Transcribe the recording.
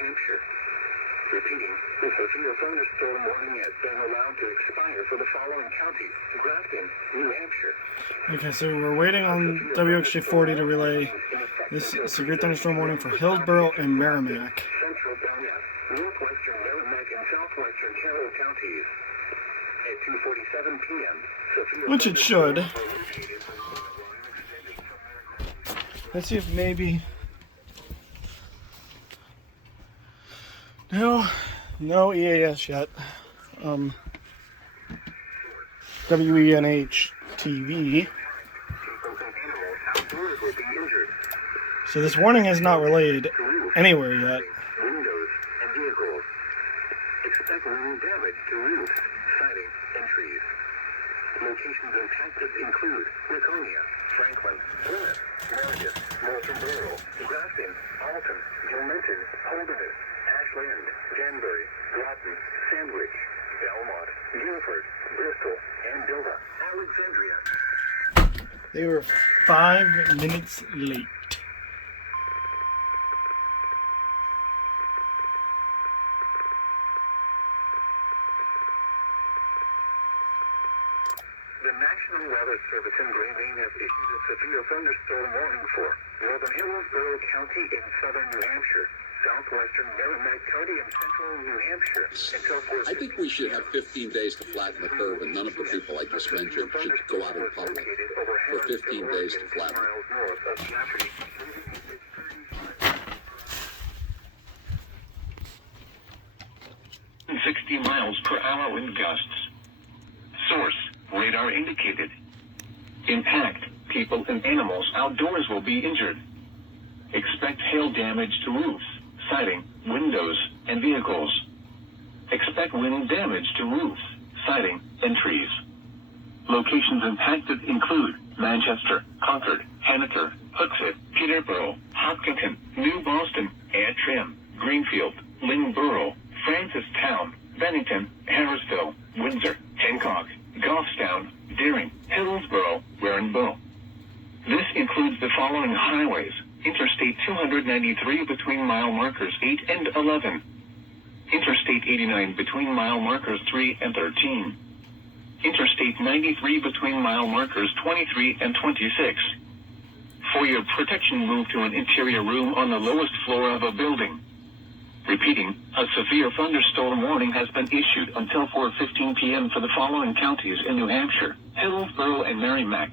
Hampshire. Repeating, the severe thunderstorm warning has been allowed to expire for the following counties: Grafton, New Hampshire. Okay, so we're waiting on WXJ40 to relay this severe thunderstorm warning for Hillsborough and MERRY-MACK. Central Belknap, northwestern MERRY-MACK, and southwestern Carroll counties. At 2:47 p.m., severe Which it should. thunderstorm Let's see if maybe... No EAS yet. WENH TV. So this warning is not relayed anywhere yet. Windows and vehicles. Expect wind damage to roofs, siding, and trees. Locations impacted include Laconia, Franklin, Plymouth, Meredith, Walton-Borough, Grafton, Alton, Gilmanton, Holderness, Ashland, Danbury, Groton, Sandwich, Belmont, Guilford, Bristol, Andover, Alexandria. They were 5 minutes late. The National Weather Service in Green Bay has issued a severe thunderstorm warning for northern Hillsborough County in southern New Hampshire, southwestern MERRY-MACK County, and central New Hampshire. I think we should have 15 days to flatten the curve, and none of the people I just mentioned should go out in public for 15 days to flatten it. And 60 miles per hour wind gusts. Source: radar indicated. Impact: people and animals outdoors will be injured. Expect hail damage to roofs, siding, windows, and vehicles. Expect wind damage to roofs, siding, and trees. Locations impacted include Manchester, Concord, Henniker, Hooksett, Peterborough, Hopkinton, New Boston, Antrim, Greenfield, Lynnborough, Francistown, Bennington, Harrisville, Windsor, Hancock, Goffstown, Deering, Hillsborough, Warrenborough. This includes the following highways: Interstate 293 between mile markers 8 and 11. Interstate 89 between mile markers 3 and 13. Interstate 93 between mile markers 23 and 26. For your protection, move to an interior room on the lowest floor of a building. Repeating, a severe thunderstorm warning has been issued until 4:15 p.m. for the following counties in New Hampshire: Hillsborough and MERRY-MACK.